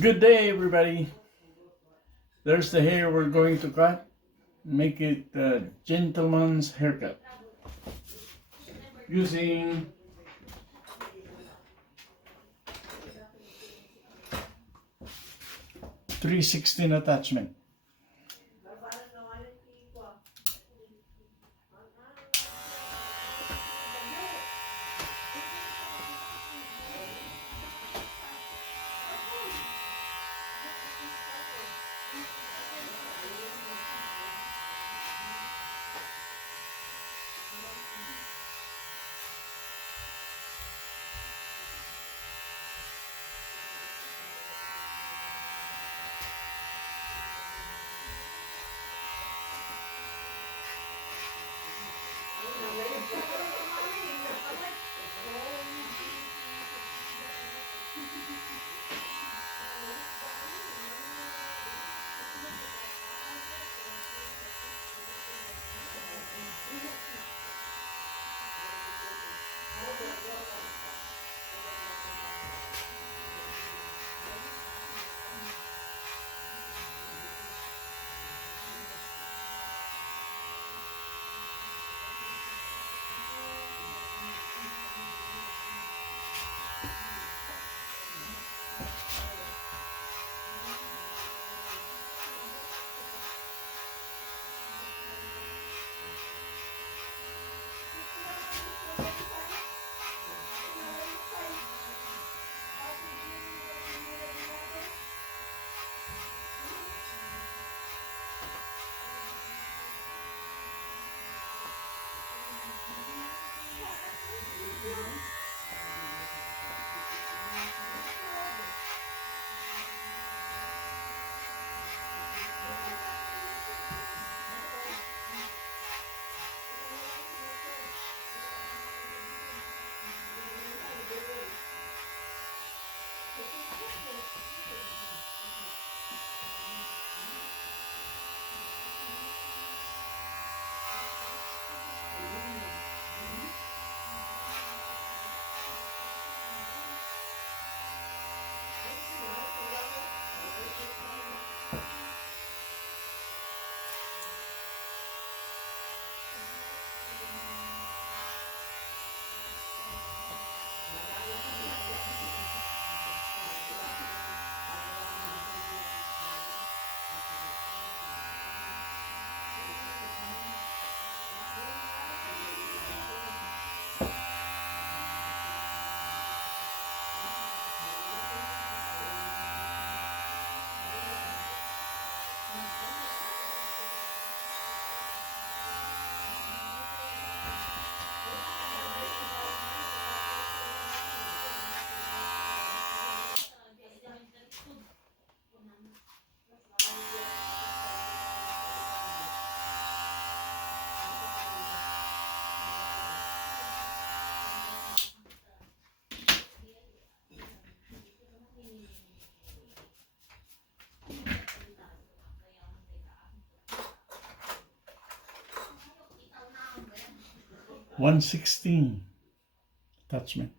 Good day, everybody. There's the hair we're going to cut. Make it a gentleman's haircut using 316 attachment. (116) attachment.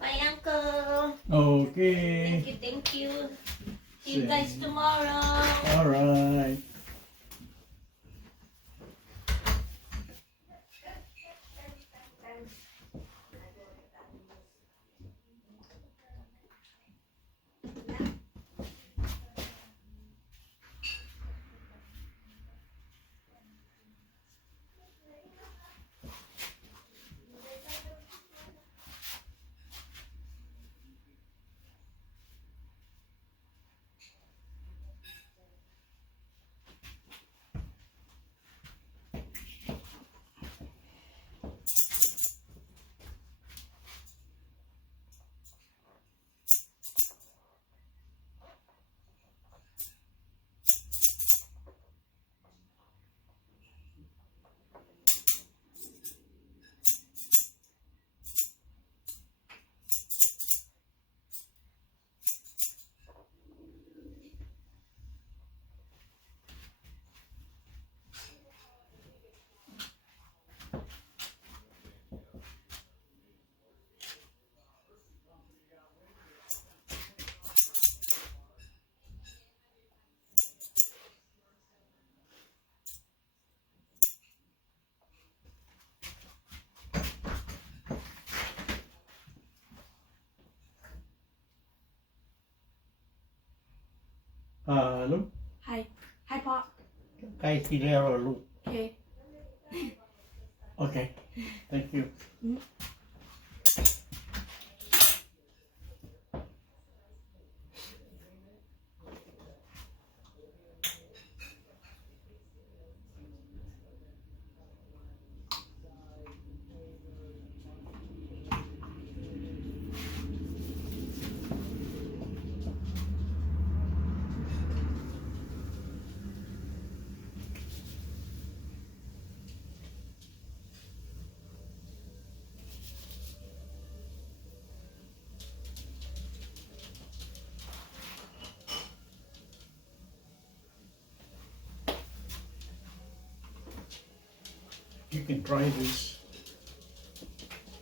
Bye, Uncle. Okay. Thank you, thank you. See you guys tomorrow. All right. Hello. Hi. Hi, Pop. ใกล้ที่แล้วเหรอลูก Okay. Okay. Thank you. You can try this.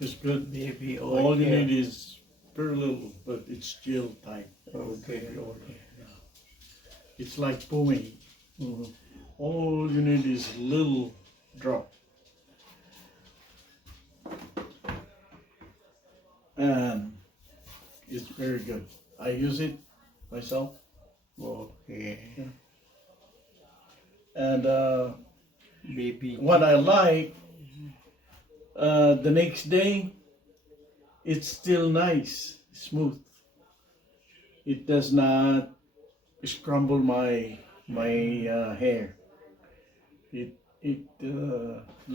It's good. Baby oil. All you yeah. need is very little, but it's gel type. Okay. Baby oil. It's like pomade. Mhm. All you need is little drop. And it's very good. I use it myself. Okay. And Baby. what I like, the next day, it's still nice, smooth. It does not scramble my hair. It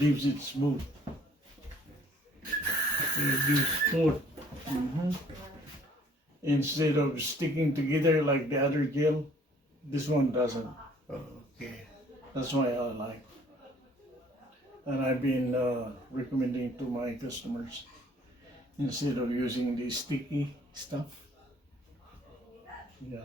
leaves it smooth. Baby smooth. Instead of sticking together like the other gel, this one doesn't. Okay. That's why I like. And I've been recommending to my customers instead of using the sticky stuff. Yeah.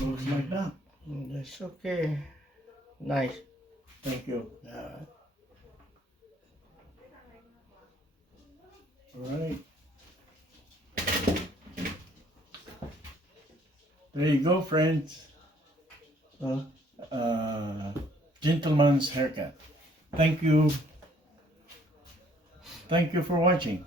Looks like that. That's okay. Nice. Thank you. Alright. There you go, friends. Gentleman's haircut. Thank you. Thank you for watching.